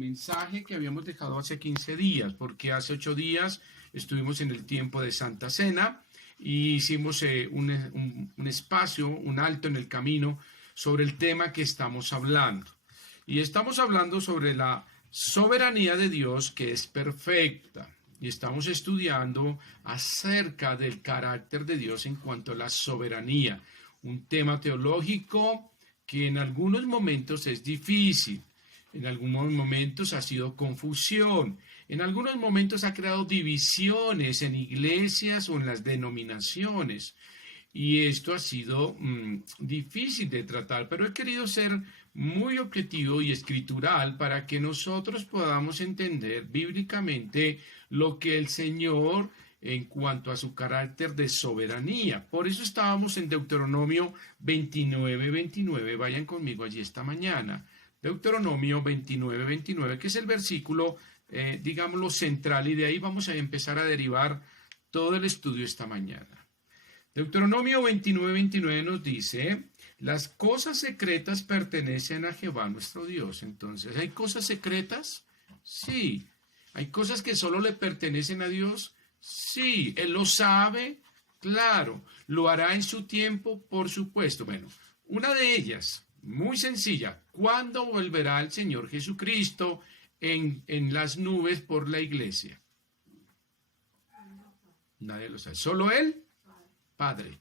mensaje que habíamos dejado hace 15 días, porque hace 8 días estuvimos en el tiempo de Santa Cena y hicimos un espacio, un alto en el camino sobre el tema que estamos hablando. Y estamos hablando sobre la soberanía de Dios, que es perfecta. Y estamos estudiando acerca del carácter de Dios en cuanto a la soberanía, un tema teológico que en algunos momentos es difícil, en algunos momentos ha sido confusión, en algunos momentos ha creado divisiones en iglesias o en las denominaciones. Y esto ha sido difícil de tratar, pero he querido ser muy objetivo y escritural para que nosotros podamos entender bíblicamente lo que el Señor en cuanto a su carácter de soberanía. Por eso estábamos en Deuteronomio 29:29. Vayan conmigo allí esta mañana. Deuteronomio 29:29, que es el versículo, digámoslo, central, y de ahí vamos a empezar a derivar todo el estudio esta mañana. Deuteronomio 29:29 nos dice: las cosas secretas pertenecen a Jehová nuestro Dios. Entonces, ¿hay cosas secretas? Sí. ¿Hay cosas que solo le pertenecen a Dios? Sí. ¿Él lo sabe? Claro. ¿Lo hará en su tiempo? Por supuesto. Bueno, una de ellas, muy sencilla: ¿cuándo volverá el Señor Jesucristo en las nubes por la iglesia? Nadie lo sabe. ¿Solo Él? Padre.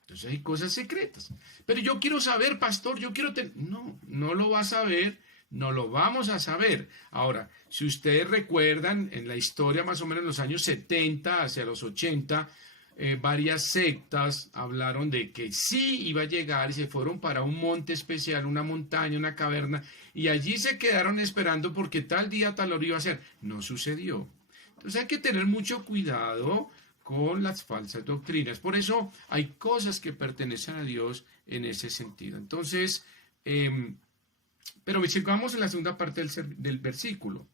Entonces hay cosas secretas. Pero yo quiero saber, pastor, yo quiero tener... No, no lo va a saber, no lo vamos a saber. Ahora, si ustedes recuerdan, en la historia más o menos en los años 70 hacia los 80, varias sectas hablaron de que sí iba a llegar y se fueron para un monte especial, una montaña, una caverna, y allí se quedaron esperando porque tal día, tal hora iba a ser. No sucedió. Entonces hay que tener mucho cuidado con las falsas doctrinas. Por eso hay cosas que pertenecen a Dios en ese sentido. Entonces, pero sigamos en la segunda parte del versículo.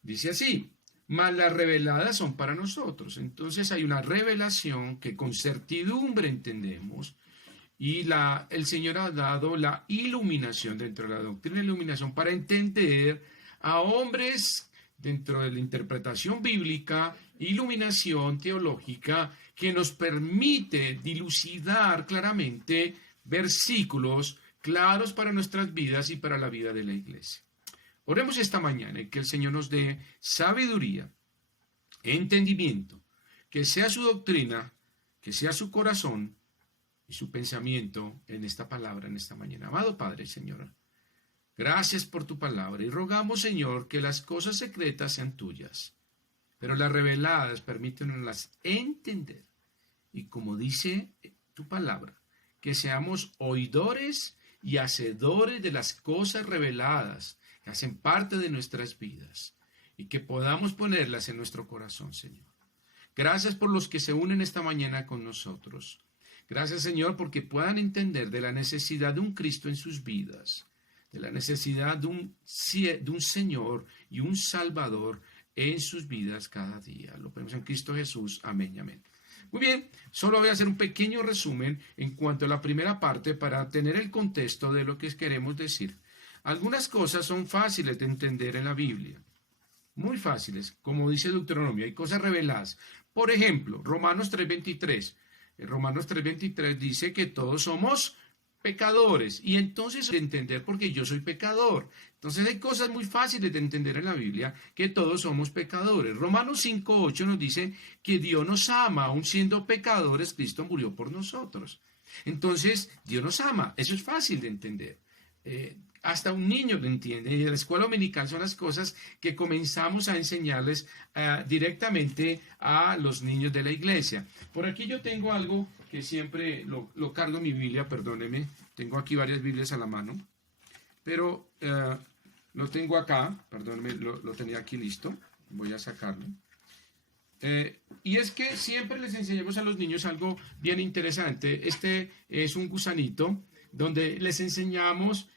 Dice así: mas las reveladas son para nosotros. Entonces hay una revelación que con certidumbre entendemos, y el Señor ha dado la iluminación dentro de la doctrina de la iluminación para entender a hombres dentro de la interpretación bíblica, iluminación teológica, que nos permite dilucidar claramente versículos claros para nuestras vidas y para la vida de la iglesia. Oremos esta mañana y que el Señor nos dé sabiduría, entendimiento, que sea su doctrina, que sea su corazón y su pensamiento en esta palabra, en esta mañana. Amado Padre, Señor, gracias por tu palabra y rogamos, Señor, que las cosas secretas sean tuyas, pero las reveladas permítenoslas entender. Y como dice tu palabra, que seamos oidores y hacedores de las cosas reveladas que hacen parte de nuestras vidas y que podamos ponerlas en nuestro corazón, Señor. Gracias por los que se unen esta mañana con nosotros. Gracias, Señor, porque puedan entender de la necesidad de un Cristo en sus vidas, de la necesidad de un Señor y un Salvador en sus vidas cada día. Lo pedimos en Cristo Jesús. Amén y amén. Muy bien, solo voy a hacer un pequeño resumen en cuanto a la primera parte para tener el contexto de lo que queremos decir. Algunas cosas son fáciles de entender en la Biblia, muy fáciles, como dice Deuteronomio, hay cosas reveladas. Por ejemplo, Romanos 3:23. Romanos 3:23 dice que todos somos pecadores, y entonces de entender porque yo soy pecador. Entonces hay cosas muy fáciles de entender en la Biblia, que todos somos pecadores. Romanos 5:8 nos dice que Dios nos ama, aun siendo pecadores, Cristo murió por nosotros. Entonces Dios nos ama, eso es fácil de entender. Hasta un niño lo entiende, y en la escuela dominical son las cosas que comenzamos a enseñarles directamente a los niños de la iglesia. Por aquí yo tengo algo que siempre lo cargo en mi Biblia, perdóneme, tengo aquí varias Biblias a la mano, pero lo tengo acá, perdóneme, lo tenía aquí listo, voy a sacarlo. Y es que siempre les enseñamos a los niños algo bien interesante. Este es un gusanito donde les enseñamos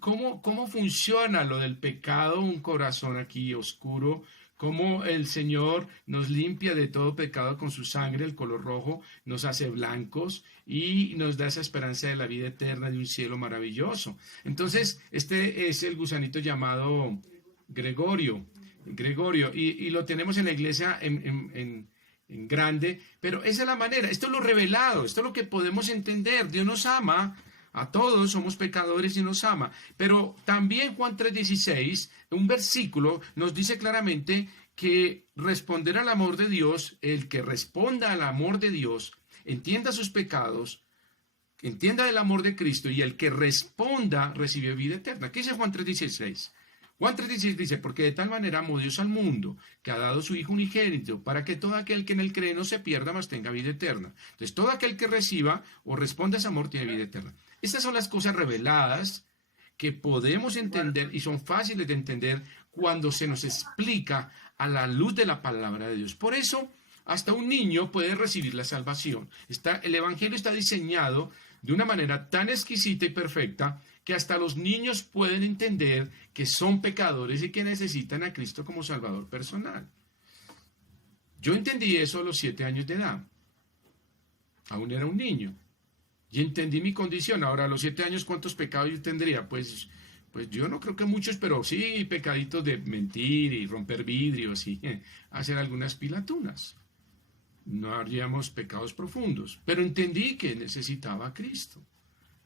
cómo funciona lo del pecado, un corazón aquí oscuro, cómo el Señor nos limpia de todo pecado con su sangre, el color rojo, nos hace blancos y nos da esa esperanza de la vida eterna, de un cielo maravilloso. Entonces, este es el gusanito llamado Gregorio, y lo tenemos en la iglesia en grande, pero esa es la manera, esto es lo revelado, esto es lo que podemos entender. Dios nos ama a todos, somos pecadores y nos ama, pero también Juan 3:16, un versículo nos dice claramente que responder al amor de Dios, el que responda al amor de Dios, entienda sus pecados, entienda el amor de Cristo, y el que responda recibe vida eterna. ¿Qué dice Juan 3:16? Juan 3:16 dice, porque de tal manera amó Dios al mundo, que ha dado su Hijo unigénito, para que todo aquel que en él cree no se pierda, mas tenga vida eterna. Entonces, todo aquel que reciba o responda a ese amor tiene vida eterna. Estas son las cosas reveladas que podemos entender y son fáciles de entender cuando se nos explica a la luz de la palabra de Dios. Por eso, hasta un niño puede recibir la salvación. El Evangelio está diseñado de una manera tan exquisita y perfecta que hasta los niños pueden entender que son pecadores y que necesitan a Cristo como Salvador personal. Yo entendí eso a los 7 años de edad. Aún era un niño. Y entendí mi condición. Ahora, a los 7 años, ¿cuántos pecados yo tendría? Pues yo no creo que muchos, pero sí pecaditos de mentir y romper vidrios y hacer algunas pilatunas. No haríamos pecados profundos. Pero entendí que necesitaba a Cristo.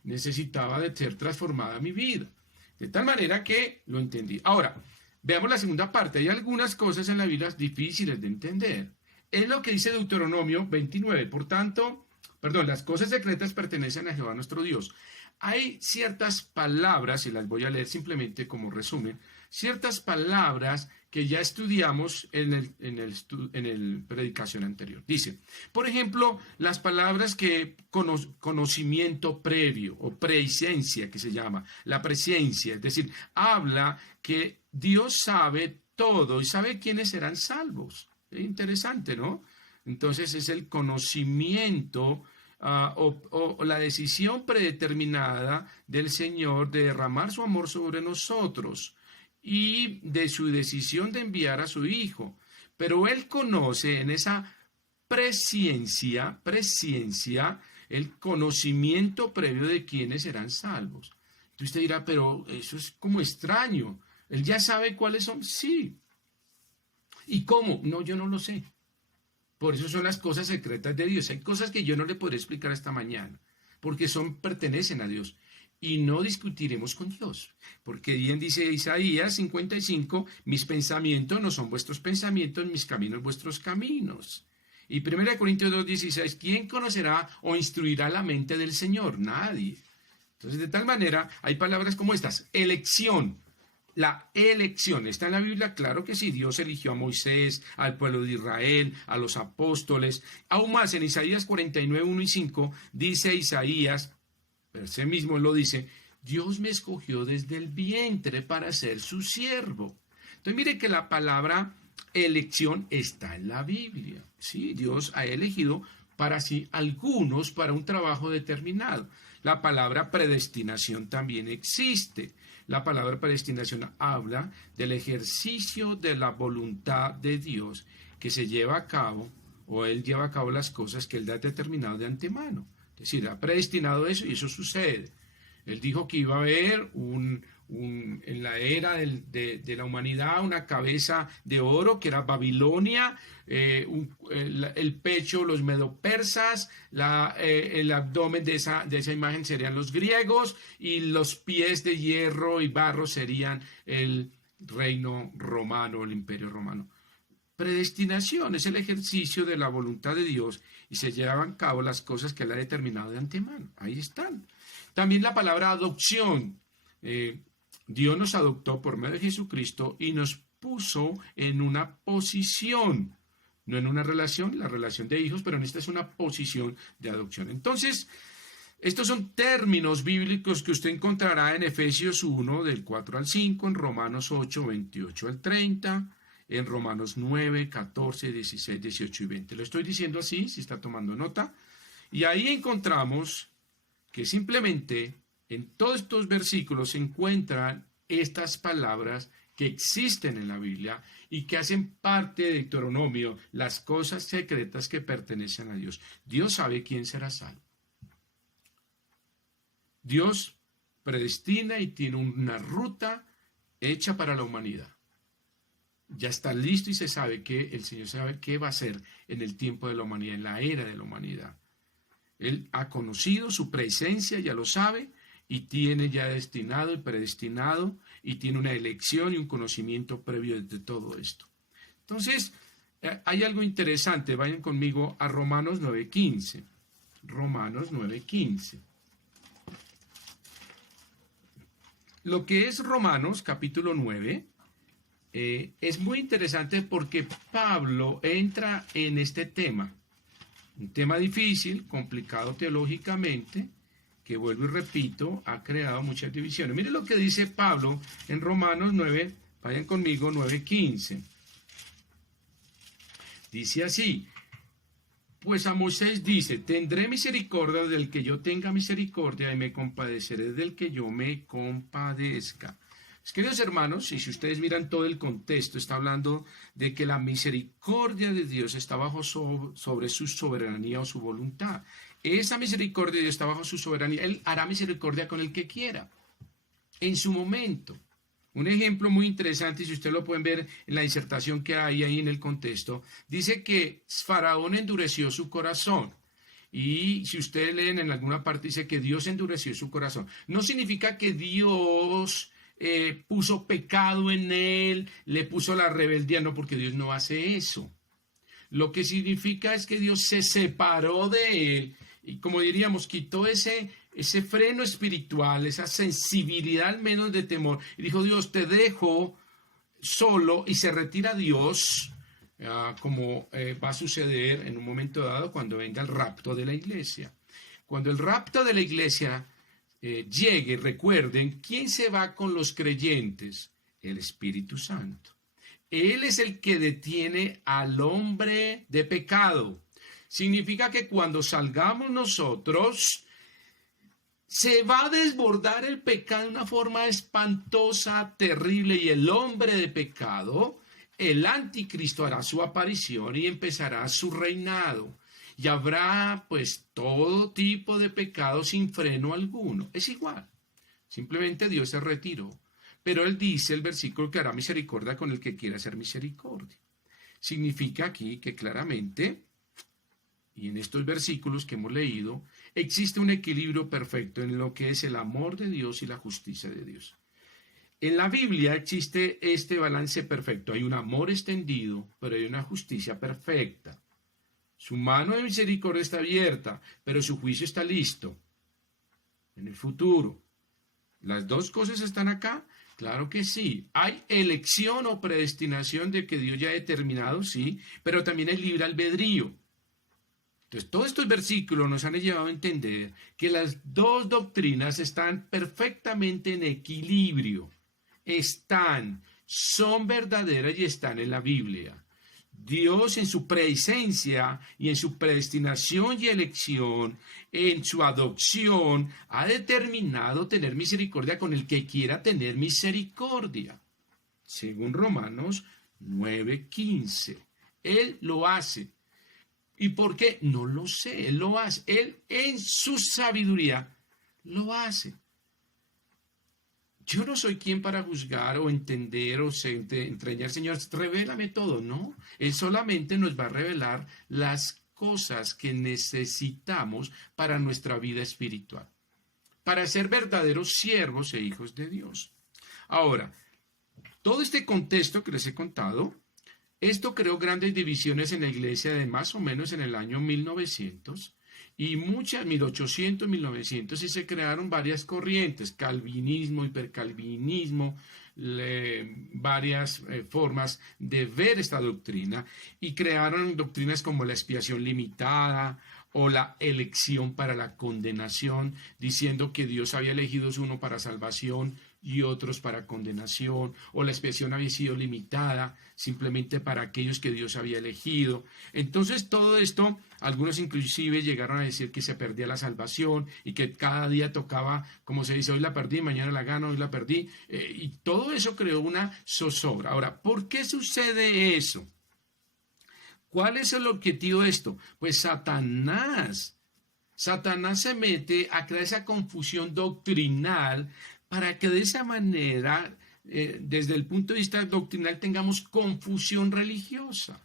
Necesitaba de ser transformada mi vida. De tal manera que lo entendí. Ahora, veamos la segunda parte. Hay algunas cosas en la Biblia difíciles de entender. Es lo que dice Deuteronomio 29. Por tanto, las cosas secretas pertenecen a Jehová nuestro Dios. Hay ciertas palabras, y las voy a leer simplemente como resumen, ciertas palabras que ya estudiamos en el predicación anterior. Dice, por ejemplo, las palabras que conocimiento previo o presencia, que se llama, la presencia, es decir, habla que Dios sabe todo y sabe quiénes serán salvos. Es interesante, ¿no? Entonces es el conocimiento o la decisión predeterminada del Señor de derramar su amor sobre nosotros y de su decisión de enviar a su Hijo. Pero Él conoce en esa presciencia, el conocimiento previo de quiénes serán salvos. Entonces usted dirá, pero eso es como extraño. ¿Él ya sabe cuáles son? Sí. ¿Y cómo? No, yo no lo sé. Por eso son las cosas secretas de Dios. Hay cosas que yo no le podré explicar esta mañana, porque pertenecen a Dios. Y no discutiremos con Dios, porque bien dice Isaías 55, mis pensamientos no son vuestros pensamientos, mis caminos vuestros caminos. Y 1 Corintios 2:16, ¿quién conocerá o instruirá la mente del Señor? Nadie. Entonces, de tal manera, hay palabras como estas, elección. La elección, ¿está en la Biblia? Claro que sí, Dios eligió a Moisés, al pueblo de Israel, a los apóstoles. Aún más, en Isaías 49, 1 y 5, dice Isaías, ese mismo lo dice, Dios me escogió desde el vientre para ser su siervo. Entonces mire que la palabra elección está en la Biblia. Sí, Dios ha elegido para sí algunos para un trabajo determinado. La palabra predestinación también existe. La palabra predestinación habla del ejercicio de la voluntad de Dios que se lleva a cabo, o Él lleva a cabo las cosas que Él ha determinado de antemano. Es decir, ha predestinado eso y eso sucede. Él dijo que iba a haber en la era de la humanidad una cabeza de oro que era Babilonia, el pecho los medopersas, el abdomen de esa imagen serían los griegos y los pies de hierro y barro serían el reino romano, el imperio romano. Predestinación es el ejercicio de la voluntad de Dios y se llevan a cabo las cosas que Él ha determinado de antemano. Ahí están. También la palabra adopción. Dios nos adoptó por medio de Jesucristo y nos puso en una posición, no en una relación, la relación de hijos, pero en esta es una posición de adopción. Entonces, estos son términos bíblicos que usted encontrará en Efesios 1, del 4 al 5, en Romanos 8, 28 al 30, en Romanos 9, 14, 16, 18 y 20. Lo estoy diciendo así, si está tomando nota. Y ahí encontramos que simplemente en todos estos versículos se encuentran estas palabras que existen en la Biblia y que hacen parte de Deuteronomio, las cosas secretas que pertenecen a Dios. Dios sabe quién será salvo. Dios predestina y tiene una ruta hecha para la humanidad. Ya está listo y se sabe que el Señor sabe qué va a hacer en el tiempo de la humanidad, en la era de la humanidad. Él ha conocido su presencia, ya lo sabe, y tiene ya destinado y predestinado, y tiene una elección y un conocimiento previo de todo esto. Entonces, hay algo interesante. Vayan conmigo a Romanos 9:15. Romanos 9:15. Lo que es Romanos capítulo 9 es muy interesante porque Pablo entra en este tema, un tema difícil, complicado teológicamente, que vuelvo y repito, ha creado muchas divisiones. Miren lo que dice Pablo en Romanos 9, vayan conmigo, 9:15. Dice así: pues a Moisés dice, tendré misericordia del que yo tenga misericordia y me compadeceré del que yo me compadezca. Queridos hermanos, y si ustedes miran todo el contexto, está hablando de que la misericordia de Dios está bajo sobre su soberanía o su voluntad. Esa misericordia de Dios está bajo su soberanía. Él hará misericordia con el que quiera, en su momento. Un ejemplo muy interesante, y si ustedes lo pueden ver en la disertación que hay ahí en el contexto, dice que Faraón endureció su corazón. Y si ustedes leen en alguna parte, dice que Dios endureció su corazón. No significa que Dios puso pecado en él, le puso la rebeldía, no, porque Dios no hace eso. Lo que significa es que Dios se separó de él y, como diríamos, quitó ese freno espiritual, esa sensibilidad al menos de temor, y dijo: Dios, te dejo solo, y se retira Dios, como va a suceder en un momento dado cuando venga el rapto de la iglesia. Cuando el rapto de la iglesia llegue, recuerden, ¿quién se va con los creyentes? El Espíritu Santo. Él es el que detiene al hombre de pecado. Significa que cuando salgamos nosotros, se va a desbordar el pecado de una forma espantosa, terrible, y el hombre de pecado, el anticristo, hará su aparición y empezará su reinado. Y habrá pues todo tipo de pecado sin freno alguno. Es igual. Simplemente Dios se retiró. Pero él dice, el versículo, que hará misericordia con el que quiera hacer misericordia. Significa aquí que claramente, y en estos versículos que hemos leído, existe un equilibrio perfecto en lo que es el amor de Dios y la justicia de Dios. En la Biblia existe este balance perfecto. Hay un amor extendido, pero hay una justicia perfecta. Su mano de misericordia está abierta, pero su juicio está listo en el futuro. ¿Las dos cosas están acá? Claro que sí. Hay elección o predestinación de que Dios ya ha determinado, sí, pero también hay libre albedrío. Entonces, todos estos versículos nos han llevado a entender que las dos doctrinas están perfectamente en equilibrio. Son verdaderas y están en la Biblia. Dios, en su presencia y en su predestinación y elección, en su adopción, ha determinado tener misericordia con el que quiera tener misericordia. Según Romanos 9:15. Él lo hace. ¿Y por qué? No lo sé. Él lo hace. Él, en su sabiduría, lo hace. Yo no soy quien para juzgar o entender o entrañar, Señor, revélame todo, ¿no? Él solamente nos va a revelar las cosas que necesitamos para nuestra vida espiritual, para ser verdaderos siervos e hijos de Dios. Ahora, todo este contexto que les he contado, esto creó grandes divisiones en la iglesia de más o menos en el año 1900, y 1800, 1900, y se crearon varias corrientes, calvinismo, hipercalvinismo, varias formas de ver esta doctrina, y crearon doctrinas como la expiación limitada o la elección para la condenación, diciendo que Dios había elegido uno para salvación, y otros para condenación, o la expiación había sido limitada simplemente para aquellos que Dios había elegido. Entonces todo esto, algunos inclusive llegaron a decir que se perdía la salvación y que cada día tocaba, como se dice, hoy la perdí, mañana la gano, hoy la perdí, y todo eso creó una zozobra. Ahora, ¿por qué sucede eso? ¿Cuál es el objetivo de esto? Pues Satanás se mete a crear esa confusión doctrinal para que de esa manera, desde el punto de vista doctrinal, tengamos confusión religiosa.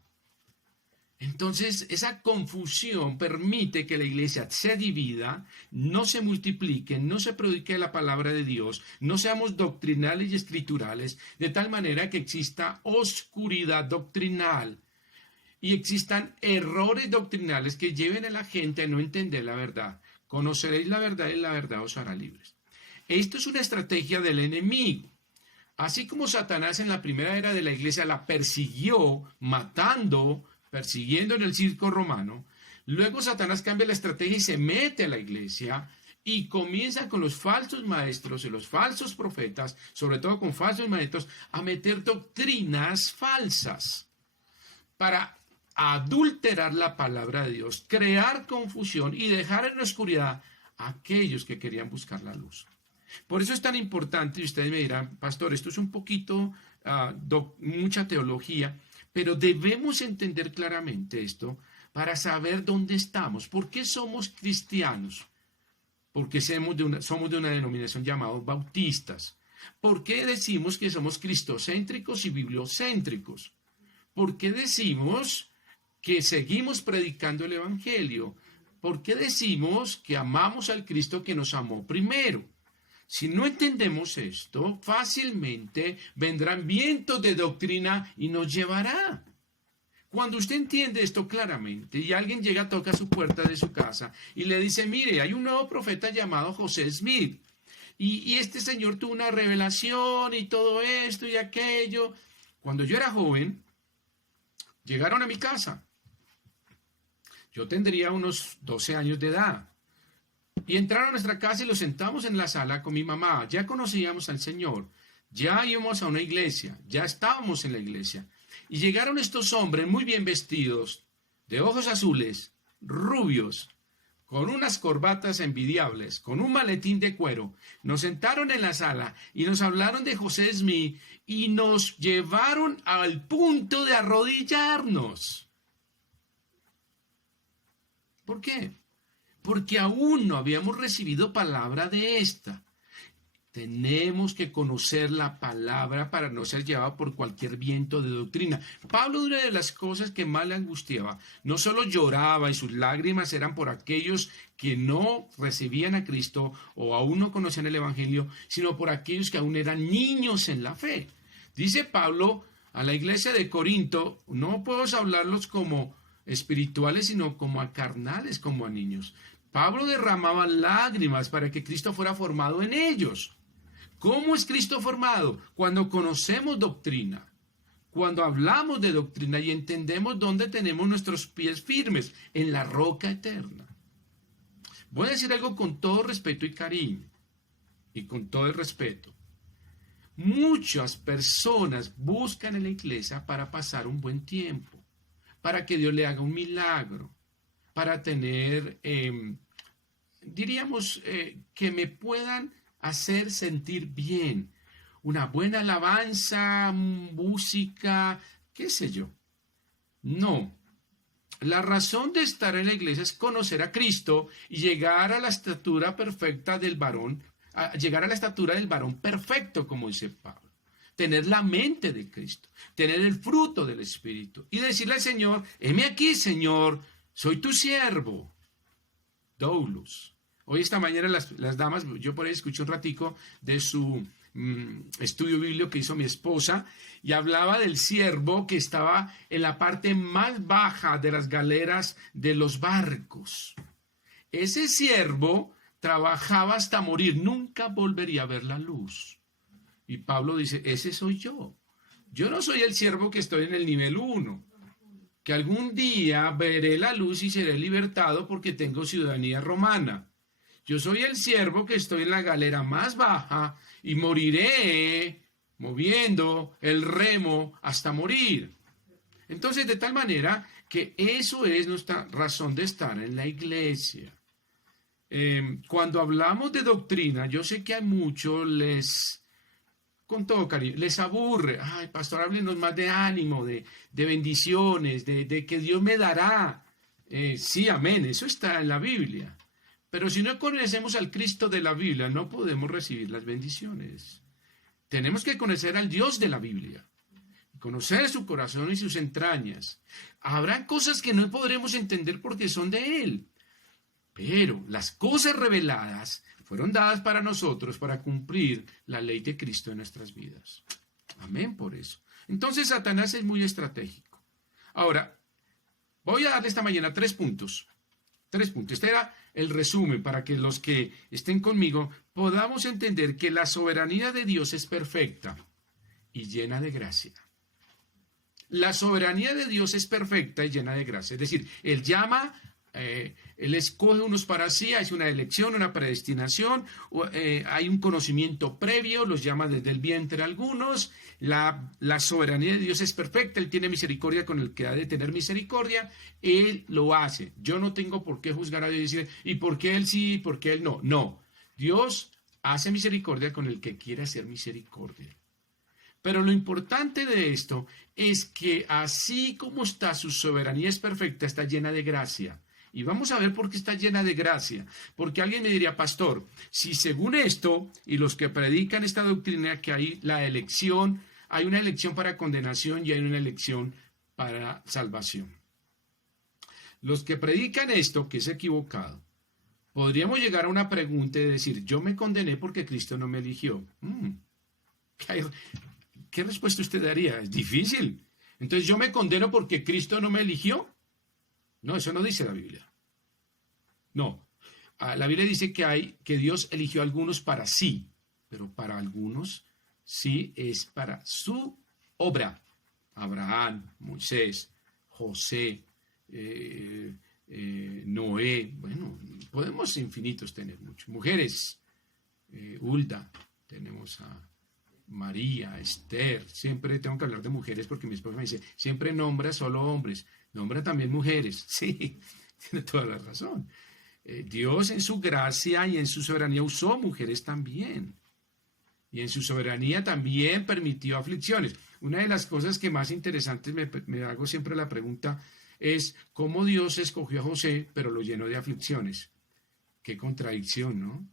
Entonces, esa confusión permite que la iglesia se divida, no se multiplique, no se predique la palabra de Dios, no seamos doctrinales y escriturales, de tal manera que exista oscuridad doctrinal y existan errores doctrinales que lleven a la gente a no entender la verdad. Conoceréis la verdad y la verdad os hará libres. Esto es una estrategia del enemigo. Así como Satanás en la primera era de la iglesia la persiguió, persiguiendo en el circo romano, luego Satanás cambia la estrategia y se mete a la iglesia y comienza con los falsos maestros y los falsos profetas, sobre todo con falsos maestros, a meter doctrinas falsas para adulterar la palabra de Dios, crear confusión y dejar en la oscuridad a aquellos que querían buscar la luz. Por eso es tan importante, y ustedes me dirán, pastor, esto es un poquito, mucha teología, pero debemos entender claramente esto para saber dónde estamos. ¿Por qué somos cristianos? Porque somos de una denominación llamada bautistas. ¿Por qué decimos que somos cristocéntricos y bibliocéntricos? ¿Por qué decimos que seguimos predicando el Evangelio? ¿Por qué decimos que amamos al Cristo que nos amó primero? Si no entendemos esto, fácilmente vendrán vientos de doctrina y nos llevará. Cuando usted entiende esto claramente y alguien llega, toca su puerta de su casa y le dice, mire, hay un nuevo profeta llamado José Smith y este señor tuvo una revelación y todo esto y aquello. Cuando yo era joven, llegaron a mi casa. Yo tendría unos 12 años de edad. Y entraron a nuestra casa y los sentamos en la sala con mi mamá. Ya conocíamos al Señor. Ya íbamos a una iglesia. Ya estábamos en la iglesia. Y llegaron estos hombres muy bien vestidos, de ojos azules, rubios, con unas corbatas envidiables, con un maletín de cuero. Nos sentaron en la sala y nos hablaron de José Smith y nos llevaron al punto de arrodillarnos. ¿Por qué? Porque aún no habíamos recibido palabra de esta. Tenemos que conocer la palabra para no ser llevado por cualquier viento de doctrina. Pablo, una de las cosas que más le angustiaba, no solo lloraba y sus lágrimas eran por aquellos que no recibían a Cristo o aún no conocían el Evangelio, sino por aquellos que aún eran niños en la fe. Dice Pablo a la iglesia de Corinto, no podemos hablarlos como espirituales, sino como a carnales, como a niños. Pablo derramaba lágrimas para que Cristo fuera formado en ellos. ¿Cómo es Cristo formado? Cuando conocemos doctrina, cuando hablamos de doctrina y entendemos dónde tenemos nuestros pies firmes, en la roca eterna. Voy a decir algo con todo respeto y cariño, y con todo el respeto. Muchas personas buscan en la iglesia para pasar un buen tiempo, para que Dios le haga un milagro, para tener, que me puedan hacer sentir bien, una buena alabanza, música, qué sé yo. No, la razón de estar en la iglesia es conocer a Cristo y llegar a la estatura perfecta del varón, llegar a la estatura del varón perfecto, como dice Pablo. Tener la mente de Cristo, tener el fruto del Espíritu y decirle al Señor, heme aquí, Señor, soy tu siervo. Doulos. Hoy esta mañana las damas, yo por ahí escuché un ratico de su estudio bíblico que hizo mi esposa y hablaba del siervo que estaba en la parte más baja de las galeras de los barcos. Ese siervo trabajaba hasta morir, nunca volvería a ver la luz. Y Pablo dice, ese soy yo. Yo no soy el siervo que estoy en el nivel 1, que algún día veré la luz y seré libertado porque tengo ciudadanía romana. Yo soy el siervo que estoy en la galera más baja y moriré moviendo el remo hasta morir. Entonces, de tal manera que eso es nuestra razón de estar en la iglesia. Cuando hablamos de doctrina, yo sé que a muchos con todo cariño, les aburre. Ay, pastor, háblenos más de ánimo, de bendiciones, de que Dios me dará. Sí, amén, eso está en la Biblia. Pero si no conocemos al Cristo de la Biblia, no podemos recibir las bendiciones. Tenemos que conocer al Dios de la Biblia, conocer su corazón y sus entrañas. Habrá cosas que no podremos entender porque son de Él. Pero las cosas reveladas fueron dadas para nosotros para cumplir la ley de Cristo en nuestras vidas. Amén por eso. Entonces Satanás es muy estratégico. Ahora, voy a darle esta mañana 3 puntos. 3 puntos. Este era el resumen para que los que estén conmigo podamos entender que la soberanía de Dios es perfecta y llena de gracia. La soberanía de Dios es perfecta y llena de gracia. Es decir, Él llama, Él escoge unos para sí, hay una elección, una predestinación, hay un conocimiento previo, los llama desde el vientre algunos. La soberanía de Dios es perfecta, Él tiene misericordia con el que ha de tener misericordia, Él lo hace. Yo no tengo por qué juzgar a Dios y decir, ¿y por qué Él sí y por qué Él no? No, Dios hace misericordia con el que quiere hacer misericordia. Pero lo importante de esto es que así como está, su soberanía es perfecta, está llena de gracia. Y vamos a ver por qué está llena de gracia. Porque alguien me diría, pastor, si según esto, y los que predican esta doctrina, que hay la elección, hay una elección para condenación y hay una elección para salvación. Los que predican esto, que es equivocado, podríamos llegar a una pregunta y decir, yo me condené porque Cristo no me eligió. ¿Qué respuesta usted daría? Es difícil. Entonces, ¿yo me condeno porque Cristo no me eligió? No, eso no dice la Biblia. No. La Biblia dice que Dios eligió a algunos para sí, pero para algunos sí es para su obra. Abraham, Moisés, José, Noé, bueno, podemos infinitos tener muchos. Mujeres, Hulda, tenemos a María, Esther, siempre tengo que hablar de mujeres porque mi esposa me dice, siempre nombra solo hombres, nombra también mujeres. Sí, tiene toda la razón. Dios en su gracia y en su soberanía usó mujeres también. Y en su soberanía también permitió aflicciones. Una de las cosas que más interesantes me hago siempre la pregunta es cómo Dios escogió a José, pero lo llenó de aflicciones. Qué contradicción, ¿no?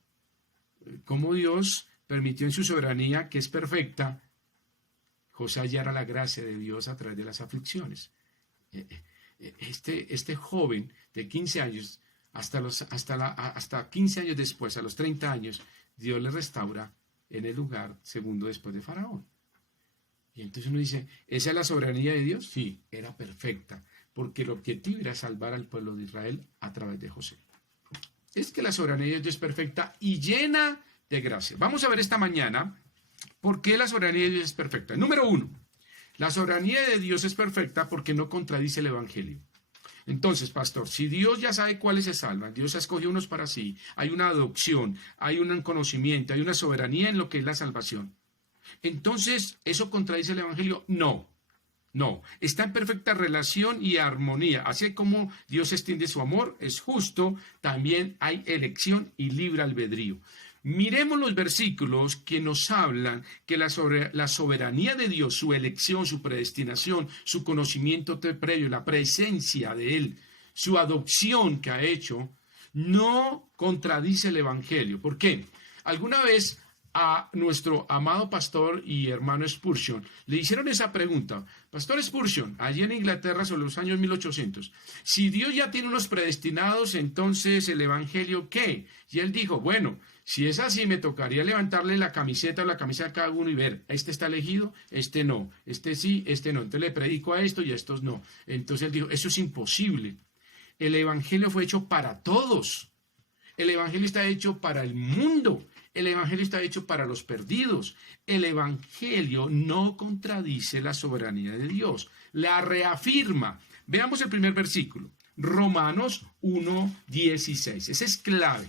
Cómo Dios permitió en su soberanía, que es perfecta, José hallara la gracia de Dios a través de las aflicciones. Este joven de 15 años, hasta 15 años después, a los 30 años, Dios le restaura en el lugar segundo después de Faraón. Y entonces uno dice, ¿esa es la soberanía de Dios? Sí, era perfecta, porque el objetivo era salvar al pueblo de Israel a través de José. Es que la soberanía de Dios es perfecta y llena de gracia. Vamos a ver esta mañana por qué la soberanía de Dios es perfecta. Número 1, la soberanía de Dios es perfecta porque no contradice el Evangelio. Entonces, pastor, si Dios ya sabe cuáles se salvan, Dios ha escogido unos para sí, hay una adopción, hay un conocimiento, hay una soberanía en lo que es la salvación. Entonces, ¿eso contradice el Evangelio? No. No, está en perfecta relación y armonía. Así como Dios extiende su amor, es justo, también hay elección y libre albedrío. Miremos los versículos que nos hablan que la soberanía de Dios, su elección, su predestinación, su conocimiento previo, la presencia de Él, su adopción que ha hecho, no contradice el Evangelio. ¿Por qué? Alguna vez a nuestro amado pastor y hermano Spurgeon le hicieron esa pregunta. Pastor Spurgeon, allí en Inglaterra sobre los años 1800, si Dios ya tiene unos predestinados, entonces el Evangelio, ¿qué? Y él dijo, bueno, si es así, me tocaría levantarle la camiseta o la camisa a cada uno y ver, este está elegido, este no, este sí, este no. Entonces le predico a esto y a estos no. Entonces él dijo, eso es imposible. El Evangelio fue hecho para todos. El Evangelio está hecho para el mundo. El Evangelio está hecho para los perdidos. El Evangelio no contradice la soberanía de Dios, la reafirma. Veamos el primer versículo, Romanos 1:16. Ese es clave.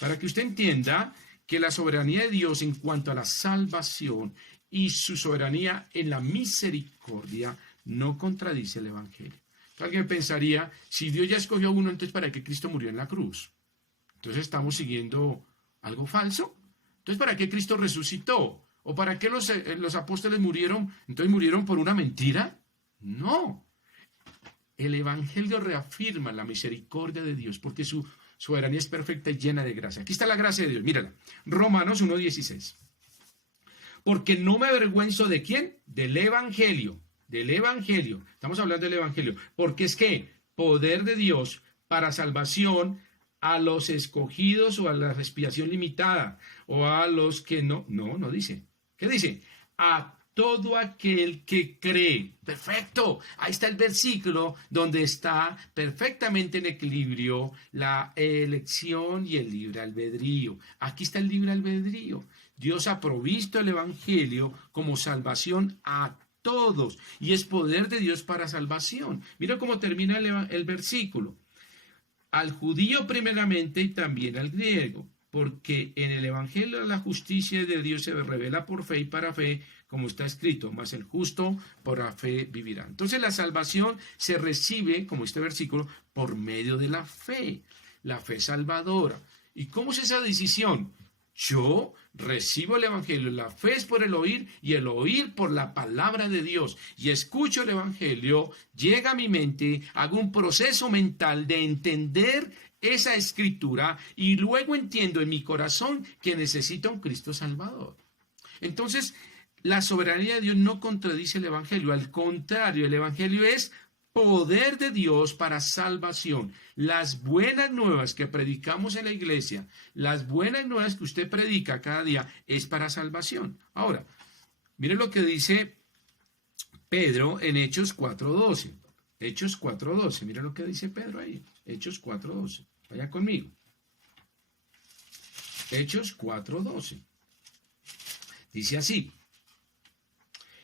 Para que usted entienda que la soberanía de Dios en cuanto a la salvación y su soberanía en la misericordia no contradice el Evangelio. Alguien pensaría, si Dios ya escogió a uno, entonces ¿para qué Cristo murió en la cruz? Entonces estamos siguiendo algo falso. Entonces ¿para qué Cristo resucitó? ¿O para qué los apóstoles murieron? ¿Entonces murieron por una mentira? No. El Evangelio reafirma la misericordia de Dios porque su soberanía es perfecta y llena de gracia. Aquí está la gracia de Dios, mírala. Romanos 1:16. Porque no me avergüenzo de ¿quién? Del Evangelio. Del Evangelio. Estamos hablando del Evangelio. Porque es que poder de Dios para salvación a los escogidos o a la expiación limitada o a los que no. No dice. ¿Qué dice? A todo aquel que cree. Perfecto. Ahí está el versículo donde está perfectamente en equilibrio la elección y el libre albedrío. Aquí está el libre albedrío. Dios ha provisto el Evangelio como salvación a todos y es poder de Dios para salvación. Mira cómo termina el versículo. Al judío primeramente y también al griego, porque en el Evangelio la justicia de Dios se revela por fe y para fe, como está escrito, mas el justo por la fe vivirá. Entonces la salvación se recibe, como este versículo, por medio de la fe salvadora. ¿Y cómo es esa decisión? Yo recibo el Evangelio, la fe es por el oír y el oír por la palabra de Dios. Y escucho el Evangelio, llega a mi mente, hago un proceso mental de entender esa escritura y luego entiendo en mi corazón que necesito un Cristo Salvador. Entonces, la soberanía de Dios no contradice el Evangelio, al contrario, el Evangelio es poder de Dios para salvación. Las buenas nuevas que predicamos en la iglesia, las buenas nuevas que usted predica cada día es para salvación. Ahora, mire lo que dice Pedro en Hechos 4:12. Hechos 4:12, mire lo que dice Pedro ahí. Hechos 4:12. Vaya conmigo. Hechos 4:12. Dice así.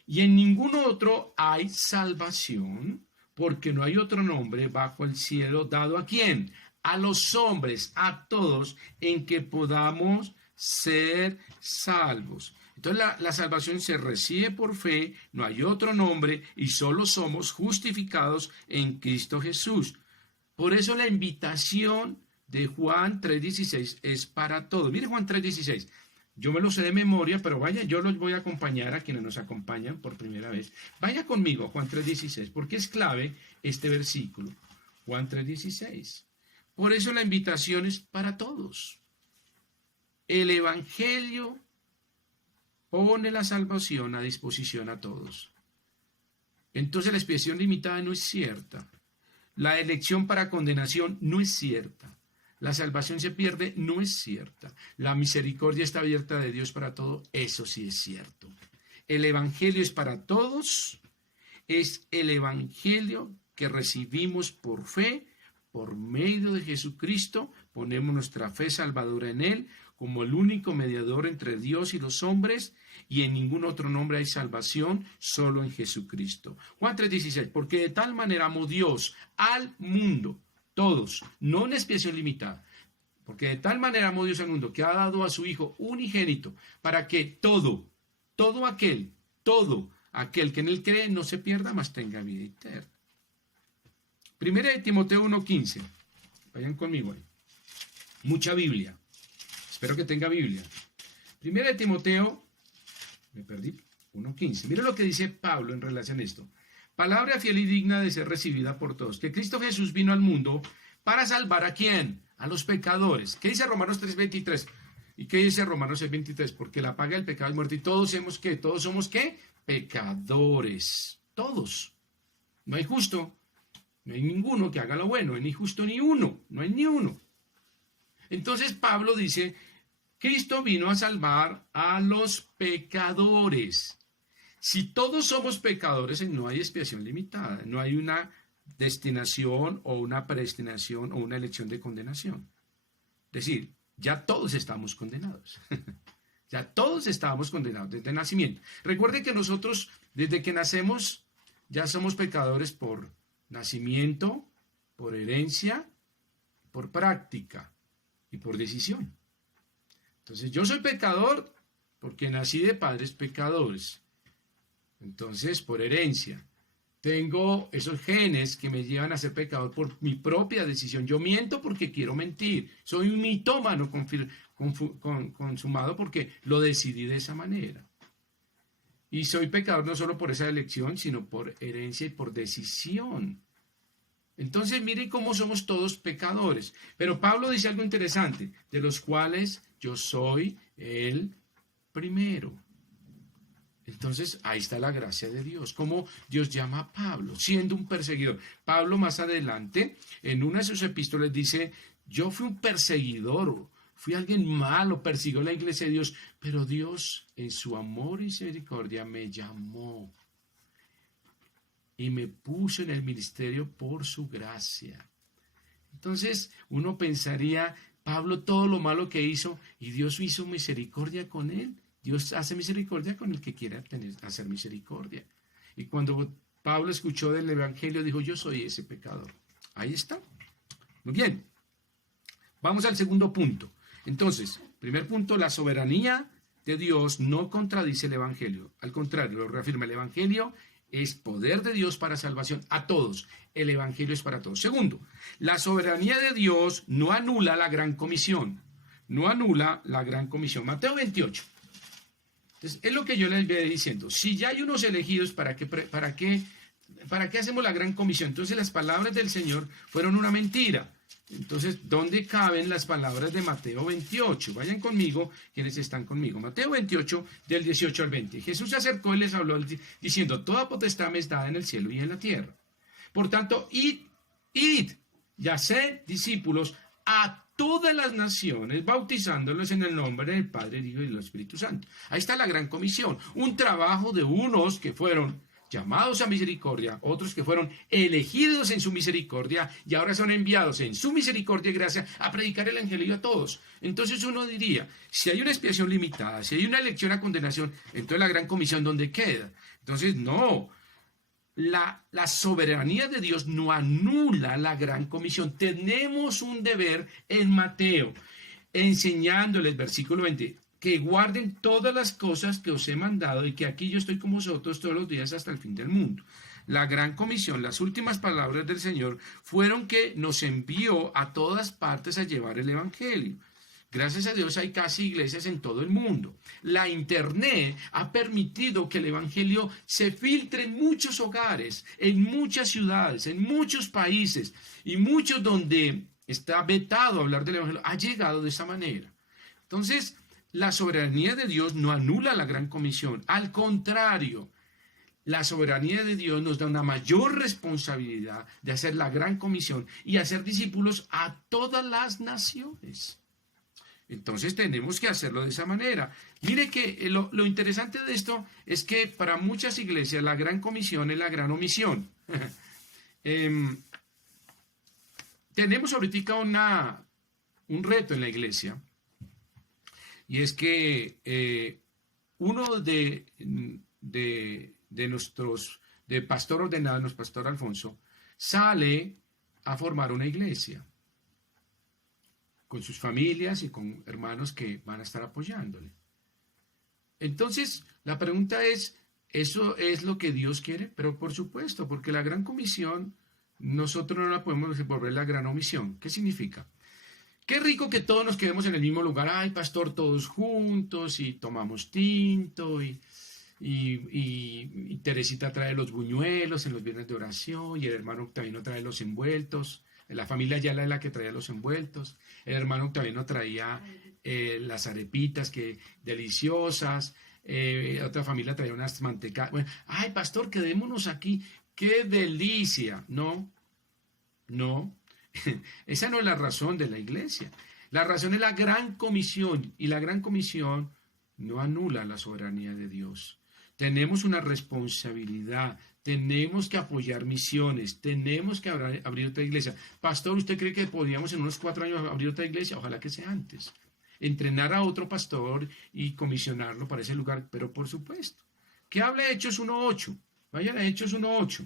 Y en ningún otro hay salvación, porque no hay otro nombre bajo el cielo dado ¿a quién? A los hombres, a todos, en que podamos ser salvos. Entonces la salvación se recibe por fe, no hay otro nombre y solo somos justificados en Cristo Jesús. Por eso la invitación de Juan 3:16 es para todos. Mire Juan 3:16. Yo me lo sé de memoria, pero vaya, yo los voy a acompañar a quienes nos acompañan por primera vez. Vaya conmigo, Juan 3:16, porque es clave este versículo. Juan 3:16. Por eso la invitación es para todos. El Evangelio pone la salvación a disposición a todos. Entonces la expiación limitada no es cierta. La elección para condenación no es cierta. La salvación se pierde, no es cierta. La misericordia está abierta de Dios para todo, eso sí es cierto. El Evangelio es para todos, es el Evangelio que recibimos por fe, por medio de Jesucristo, ponemos nuestra fe salvadora en Él, como el único mediador entre Dios y los hombres, y en ningún otro nombre hay salvación, solo en Jesucristo. Juan 3:16, porque de tal manera amó Dios al mundo, todos, no una expiación limitada, porque de tal manera amó Dios al mundo que ha dado a su Hijo unigénito para que todo aquel que en él cree no se pierda, mas tenga vida eterna. Primera de Timoteo 1:15, vayan conmigo ahí, mucha Biblia, espero que tenga Biblia. Primera de Timoteo, me perdí, 1:15, mire lo que dice Pablo en relación a esto. Palabra fiel y digna de ser recibida por todos. Que Cristo Jesús vino al mundo para salvar ¿a quién? A los pecadores. ¿Qué dice Romanos 3:23? ¿Y qué dice Romanos 6:23? Porque la paga del pecado es muerte. Y todos somos ¿qué? Todos somos ¿qué? Pecadores. Todos. No hay justo. No hay ninguno que haga lo bueno. Ni justo ni uno. No hay ni uno. Entonces Pablo dice, Cristo vino a salvar a los pecadores. Si todos somos pecadores, no hay expiación limitada, no hay una destinación o una predestinación o una elección de condenación. Es decir, ya todos estamos condenados. Ya todos estábamos condenados desde el nacimiento. Recuerde que nosotros, desde que nacemos, ya somos pecadores por nacimiento, por herencia, por práctica y por decisión. Entonces yo soy pecador porque nací de padres pecadores. Entonces, por herencia, tengo esos genes que me llevan a ser pecador por mi propia decisión. Yo miento porque quiero mentir. Soy un mitómano consumado porque lo decidí de esa manera. Y soy pecador no solo por esa elección, sino por herencia y por decisión. Entonces, miren cómo somos todos pecadores. Pero Pablo dice algo interesante, de los cuales yo soy el primero. Entonces, ahí está la gracia de Dios, como Dios llama a Pablo, siendo un perseguidor. Pablo más adelante, en una de sus epístolas, dice, yo fui un perseguidor, fui alguien malo, persiguió la iglesia de Dios, pero Dios, en su amor y misericordia, me llamó y me puso en el ministerio por su gracia. Entonces, uno pensaría, Pablo todo lo malo que hizo, y Dios hizo misericordia con él. Dios hace misericordia con el que quiera hacer misericordia. Y cuando Pablo escuchó del Evangelio, dijo, yo soy ese pecador. Ahí está. Muy bien. Vamos al segundo punto. Entonces, primer punto, la soberanía de Dios no contradice el Evangelio. Al contrario, lo reafirma el Evangelio, es poder de Dios para salvación a todos. El Evangelio es para todos. Segundo, la soberanía de Dios no anula la gran comisión. No anula la gran comisión. Mateo 28. Entonces, es lo que yo les voy diciendo. Si ya hay unos elegidos, ¿para qué hacemos la gran comisión? Entonces, las palabras del Señor fueron una mentira. Entonces, ¿dónde caben las palabras de Mateo 28? Vayan conmigo, quienes están conmigo. Mateo 28, del 18 al 20. Jesús se acercó y les habló diciendo, toda potestad me es dada en el cielo y en la tierra. Por tanto, id y haced discípulos a todas las naciones, bautizándolos en el nombre del Padre, del Hijo y del Espíritu Santo. Ahí está la gran comisión, un trabajo de unos que fueron llamados a misericordia, otros que fueron elegidos en su misericordia y ahora son enviados en su misericordia y gracia a predicar el evangelio a todos. Entonces uno diría, si hay una expiación limitada, si hay una elección a condenación, entonces la gran comisión, ¿dónde queda? Entonces no. La soberanía de Dios no anula la gran comisión. Tenemos un deber en Mateo, enseñándoles, versículo 20, que guarden todas las cosas que os he mandado y que aquí yo estoy con vosotros todos los días hasta el fin del mundo. La gran comisión, las últimas palabras del Señor fueron que nos envió a todas partes a llevar el evangelio. Gracias a Dios hay casi iglesias en todo el mundo. La internet ha permitido que el evangelio se filtre en muchos hogares, en muchas ciudades, en muchos países y muchos donde está vetado hablar del evangelio ha llegado de esa manera. Entonces, la soberanía de Dios no anula la gran comisión. Al contrario, la soberanía de Dios nos da una mayor responsabilidad de hacer la gran comisión y hacer discípulos a todas las naciones. Entonces tenemos que hacerlo de esa manera. Mire que lo interesante de esto es que para muchas iglesias la gran comisión es la gran omisión. Tenemos ahorita un reto en la iglesia y es que uno de pastor ordenado, nuestro pastor Alfonso, sale a formar una iglesia con sus familias y con hermanos que van a estar apoyándole. Entonces, la pregunta es, ¿eso es lo que Dios quiere? Pero por supuesto, porque la gran comisión, nosotros no la podemos volver la gran omisión. ¿Qué significa? Qué rico que todos nos quedemos en el mismo lugar. Ay, pastor, todos juntos y tomamos tinto y Teresita trae los buñuelos en los viernes de oración y el hermano Octaviano trae los envueltos. La familia Ayala es la que traía los envueltos. El hermano Octaviano traía las arepitas que deliciosas. Otra familia traía unas mantecadas. Bueno, ay, pastor, quedémonos aquí. ¡Qué delicia! No. Esa no es la razón de la iglesia. La razón es la gran comisión. Y la gran comisión no anula la soberanía de Dios. Tenemos una responsabilidad. Tenemos que apoyar misiones, tenemos que abrir otra iglesia. Pastor, ¿usted cree que podríamos en unos 4 años abrir otra iglesia? Ojalá que sea antes. Entrenar a otro pastor y comisionarlo para ese lugar, pero por supuesto. ¿Qué habla Hechos 1.8? Vayan a Hechos 1.8.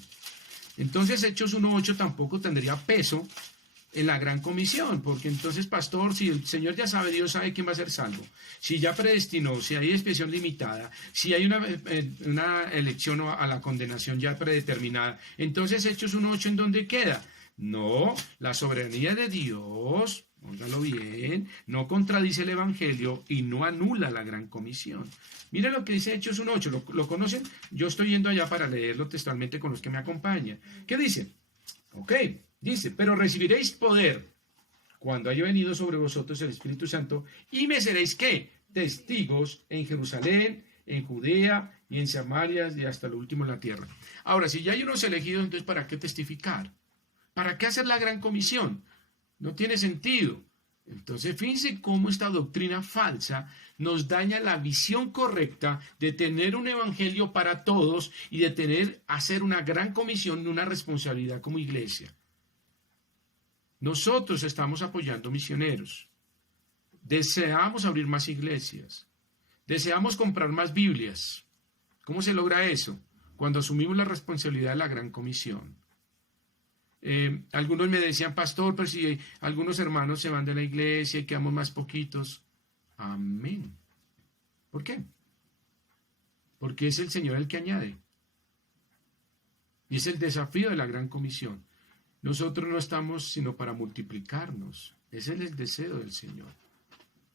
Entonces Hechos 1.8 tampoco tendría peso en la gran comisión, porque entonces, pastor, si el Señor ya sabe, Dios sabe quién va a ser salvo, si ya predestinó, si hay expiación limitada, si hay una elección a la condenación ya predeterminada, entonces Hechos 1:8, ¿en dónde queda? No, la soberanía de Dios, óigalo bien, no contradice el Evangelio y no anula la gran comisión. Miren lo que dice Hechos 1:8, ¿lo conocen? Yo estoy yendo allá para leerlo textualmente con los que me acompañan. ¿Qué dice? Ok, dice, pero recibiréis poder cuando haya venido sobre vosotros el Espíritu Santo y me seréis, ¿qué? Testigos en Jerusalén, en Judea y en Samaria y hasta lo último en la tierra. Ahora, si ya hay unos elegidos, entonces ¿para qué testificar? ¿Para qué hacer la gran comisión? No tiene sentido. Entonces, fíjense cómo esta doctrina falsa nos daña la visión correcta de tener un evangelio para todos y de hacer una gran comisión y una responsabilidad como iglesia. Nosotros estamos apoyando misioneros. Deseamos abrir más iglesias. Deseamos comprar más Biblias. ¿Cómo se logra eso? Cuando asumimos la responsabilidad de la gran comisión. Algunos me decían, pastor, pero si algunos hermanos se van de la iglesia y quedamos más poquitos. Amén. ¿Por qué? Porque es el Señor el que añade. Y es el desafío de la gran comisión. Nosotros no estamos sino para multiplicarnos. Ese es el deseo del Señor.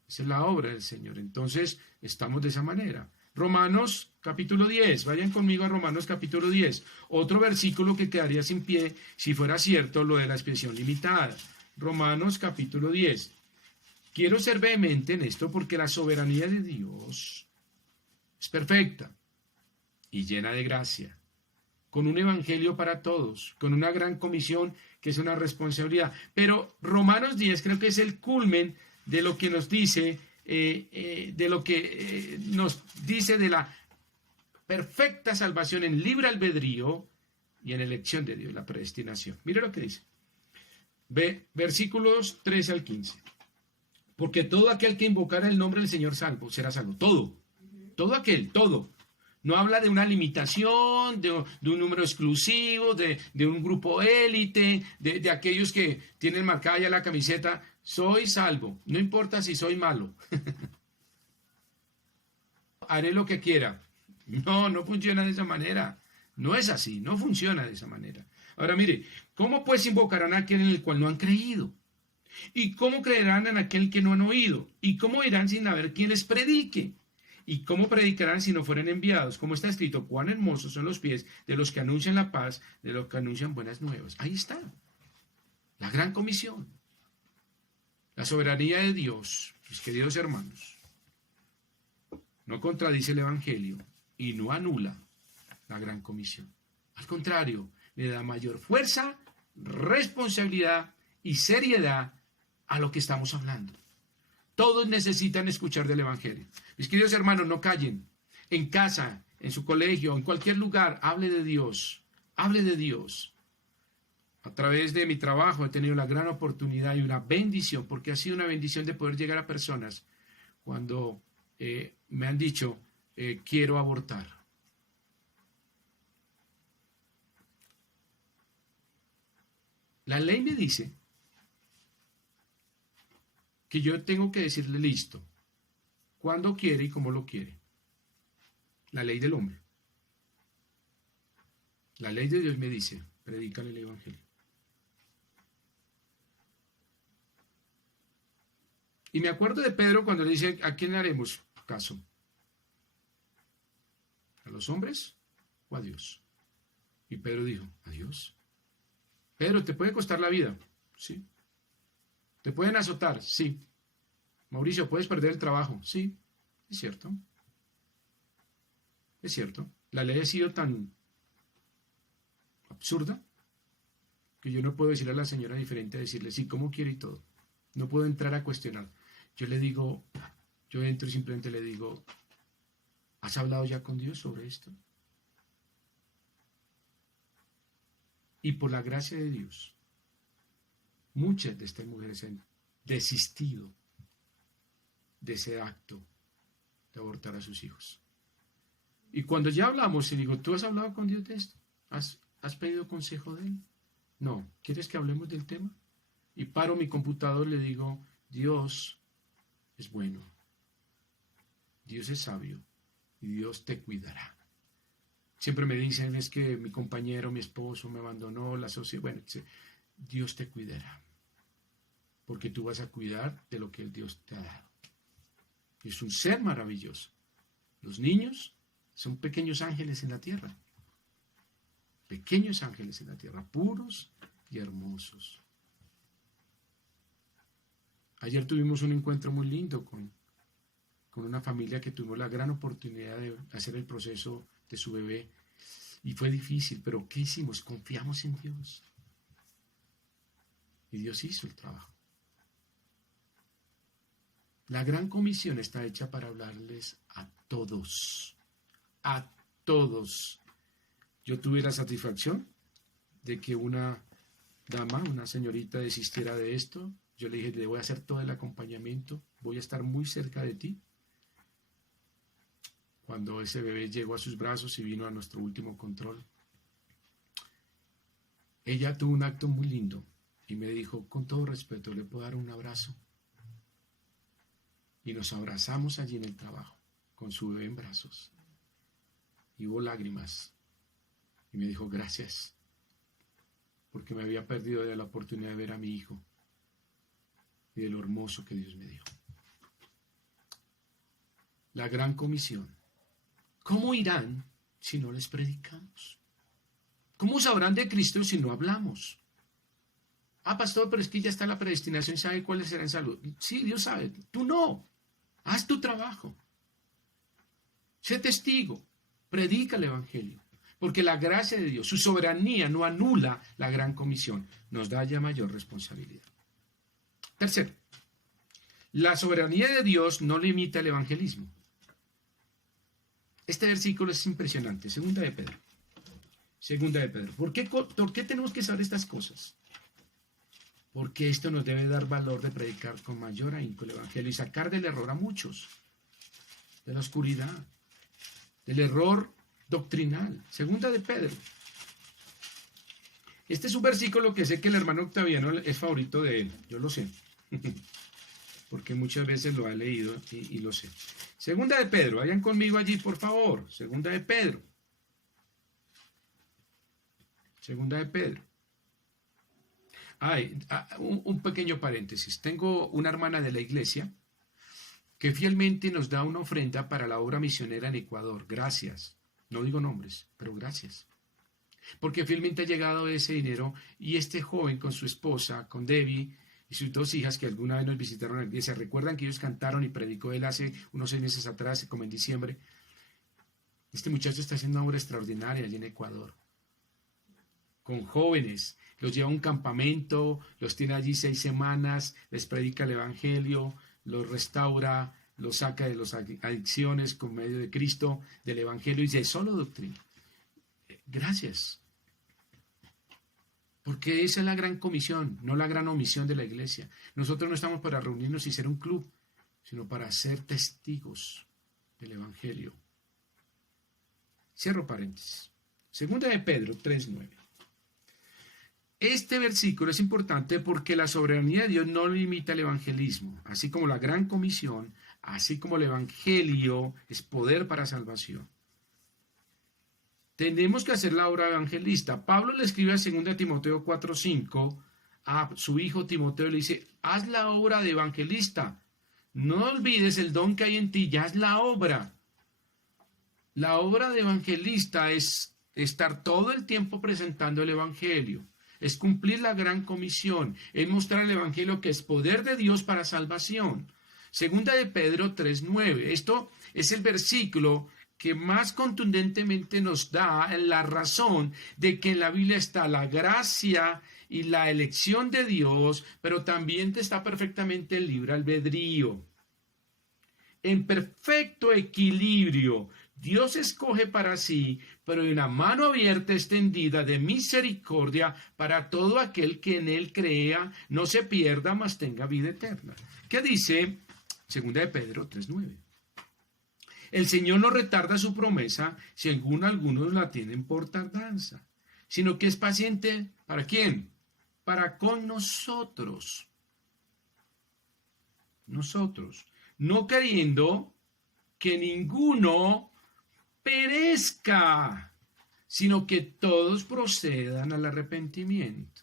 Esa es la obra del Señor. Entonces, estamos de esa manera. Romanos capítulo 10, vayan conmigo a Romanos capítulo 10, otro versículo que quedaría sin pie si fuera cierto lo de la expiación limitada. Romanos capítulo 10. Quiero ser vehemente en esto porque la soberanía de Dios es perfecta y llena de gracia, con un evangelio para todos, con una gran comisión que es una responsabilidad. Pero Romanos 10 creo que es el culmen de lo que nos dice nos dice de la perfecta salvación en libre albedrío y en elección de Dios, la predestinación. Mire lo que dice. Versículos 13 al 15. Porque todo aquel que invocara el nombre del Señor será salvo. Todo aquel, todo. No habla de una limitación, de un número exclusivo, de un grupo élite, de aquellos que tienen marcada ya la camiseta. Soy salvo, no importa si soy malo. Haré lo que quiera. No funciona de esa manera. No es así, no funciona de esa manera. Ahora mire, ¿cómo pues invocarán a aquel en el cual no han creído? ¿Y cómo creerán en aquel que no han oído? ¿Y cómo irán sin haber quien les predique? ¿Y cómo predicarán si no fueren enviados? Como está escrito, cuán hermosos son los pies de los que anuncian la paz, de los que anuncian buenas nuevas. Ahí está, la gran comisión. La soberanía de Dios, mis queridos hermanos, no contradice el Evangelio y no anula la gran comisión. Al contrario, le da mayor fuerza, responsabilidad y seriedad a lo que estamos hablando. Todos necesitan escuchar del Evangelio. Mis queridos hermanos, no callen. En casa, en su colegio, en cualquier lugar, hable de Dios. Hable de Dios. A través de mi trabajo he tenido la gran oportunidad y una bendición, porque ha sido una bendición de poder llegar a personas cuando me han dicho, quiero abortar. La ley me dice que yo tengo que decirle listo, cuándo quiere y cómo lo quiere. La ley del hombre. La ley de Dios me dice, predícale el Evangelio. Y me acuerdo de Pedro cuando le dice, ¿a quién le haremos caso? ¿A los hombres o a Dios? Y Pedro dijo, ¿a Dios? Pedro, ¿te puede costar la vida? Sí. ¿Te pueden azotar? Sí. Mauricio, ¿puedes perder el trabajo? Sí. Es cierto. Es cierto. La ley ha sido tan absurda que yo no puedo decirle a la señora diferente, decirle, sí, ¿cómo quiere y todo? No puedo entrar a cuestionar. Yo le digo, yo entro y simplemente le digo, ¿has hablado ya con Dios sobre esto? Y por la gracia de Dios, muchas de estas mujeres han desistido de ese acto de abortar a sus hijos. Y cuando ya hablamos y digo, ¿tú has hablado con Dios de esto? ¿Has pedido consejo de Él? No. ¿Quieres que hablemos del tema? y paro mi computador y le digo, Dios es bueno, Dios es sabio y Dios te cuidará. Siempre me dicen, es que mi compañero, mi esposo me abandonó, la sociedad, bueno, Dios te cuidará, porque tú vas a cuidar de lo que Dios te ha dado. Es un ser maravilloso. Los niños son pequeños ángeles en la tierra. Pequeños ángeles en la tierra, puros y hermosos. Ayer tuvimos un encuentro muy lindo con una familia que tuvimos la gran oportunidad de hacer el proceso de su bebé. Y fue difícil, pero ¿qué hicimos? Confiamos en Dios. Y Dios hizo el trabajo. La gran comisión está hecha para hablarles a todos. A todos. Yo tuve la satisfacción de que una dama, una señorita desistiera de esto. Yo le dije, le voy a hacer todo el acompañamiento, voy a estar muy cerca de ti. Cuando ese bebé llegó a sus brazos y vino a nuestro último control, ella tuvo un acto muy lindo y me dijo, con todo respeto, ¿le puedo dar un abrazo? Y nos abrazamos allí en el trabajo, con su bebé en brazos. Y hubo lágrimas. Y me dijo, gracias, porque me había perdido de la oportunidad de ver a mi hijo y de lo hermoso que Dios me dio. La gran comisión. ¿Cómo irán si no les predicamos? ¿Cómo sabrán de Cristo si no hablamos? Ah, pastor, pero es que ya está la predestinación, ¿sabe cuáles serán salud? Sí, Dios sabe, tú no. Haz tu trabajo. Sé testigo. Predica el Evangelio. Porque la gracia de Dios, su soberanía no anula la gran comisión, nos da ya mayor responsabilidad. Tercero, la soberanía de Dios no limita el evangelismo. Este versículo es impresionante. Segunda de Pedro. ¿Por qué tenemos que saber estas cosas? Porque esto nos debe dar valor de predicar con mayor ahínco el evangelio y sacar del error a muchos, de la oscuridad, del error doctrinal. Segunda de Pedro. Este es un versículo que sé que el hermano Octaviano es favorito de él. Yo lo sé. Porque muchas veces lo ha leído y lo sé. Segunda de Pedro. Vayan conmigo allí, por favor. Segunda de Pedro. Segunda de Pedro. Un pequeño paréntesis. Tengo una hermana de la iglesia que fielmente nos da una ofrenda para la obra misionera en Ecuador. Gracias. No digo nombres, pero gracias. Porque fielmente ha llegado ese dinero y este joven con su esposa, con Debbie y sus dos hijas que alguna vez nos visitaron a la iglesia, recuerdan que ellos cantaron y predicó él hace unos 6 meses atrás, como en diciembre. Este muchacho está haciendo una obra extraordinaria allí en Ecuador. Con jóvenes, los lleva a un campamento, los tiene allí 6 semanas, les predica el evangelio, los restaura, los saca de las adicciones con medio de Cristo, del evangelio y de solo doctrina. Gracias. Porque esa es la gran comisión, no la gran omisión de la iglesia. Nosotros no estamos para reunirnos y ser un club, sino para ser testigos del evangelio. Cierro paréntesis. Segunda de Pedro 3:9. Este versículo es importante porque la soberanía de Dios no limita el evangelismo, así como la gran comisión, así como el evangelio es poder para salvación. Tenemos que hacer la obra evangelista. Pablo le escribe a 2 Timoteo 4:5 a su hijo Timoteo, le dice, haz la obra de evangelista. No olvides el don que hay en ti, ya haz la obra. La obra de evangelista es estar todo el tiempo presentando el evangelio. Es cumplir la gran comisión, es mostrar el evangelio que es poder de Dios para salvación. Segunda de Pedro 3:9. Esto es el versículo que más contundentemente nos da la razón de que en la Biblia está la gracia y la elección de Dios, pero también está perfectamente el libre albedrío. En perfecto equilibrio, Dios escoge para sí, pero hay una mano abierta extendida de misericordia para todo aquel que en él crea, no se pierda, mas tenga vida eterna. ¿Qué dice 2 de Pedro 3:9? El Señor no retarda su promesa, según algunos la tienen por tardanza, sino que es paciente, ¿para quién? para con nosotros, no queriendo que ninguno perezca, sino que todos procedan al arrepentimiento.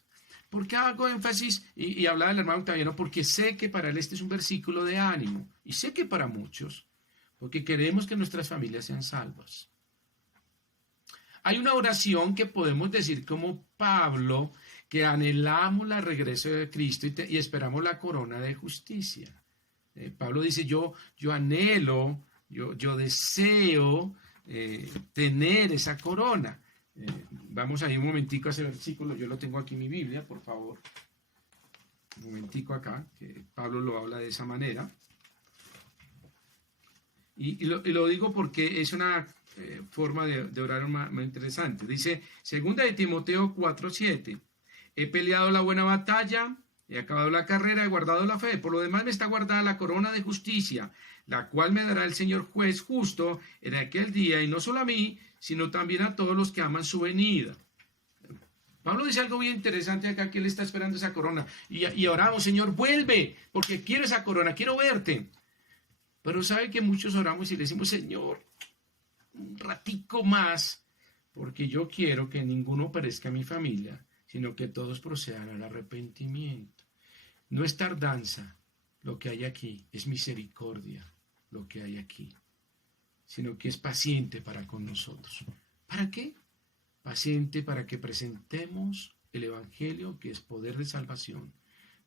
¿Por qué hago énfasis y hablaba del hermano Octaviano? Porque sé que para él este es un versículo de ánimo, y sé que para muchos, porque queremos que nuestras familias sean salvas. Hay una oración que podemos decir como Pablo, que anhelamos la regreso de Cristo y esperamos la corona de justicia. Pablo dice, yo anhelo, yo deseo tener esa corona. Vamos ahí un momentico a ese versículo, yo lo tengo aquí en mi Biblia, por favor. Un momentico acá, que Pablo lo habla de esa manera. Y lo digo porque es una forma de orar más interesante. Dice, segunda de Timoteo 4:7, he peleado la buena batalla, he acabado la carrera, he guardado la fe. Por lo demás me está guardada la corona de justicia, la cual me dará el Señor juez justo en aquel día, y no solo a mí, sino también a todos los que aman su venida. Pablo dice algo bien interesante acá, que él está esperando esa corona. Y oramos, Señor, vuelve, porque quiero esa corona, quiero verte. Pero sabe que muchos oramos y le decimos, Señor, un ratico más, porque yo quiero que ninguno perezca en mi familia, sino que todos procedan al arrepentimiento. No es tardanza lo que hay aquí, es misericordia lo que hay aquí, sino que es paciente para con nosotros. ¿Para qué? Paciente para que presentemos el Evangelio, que es poder de salvación,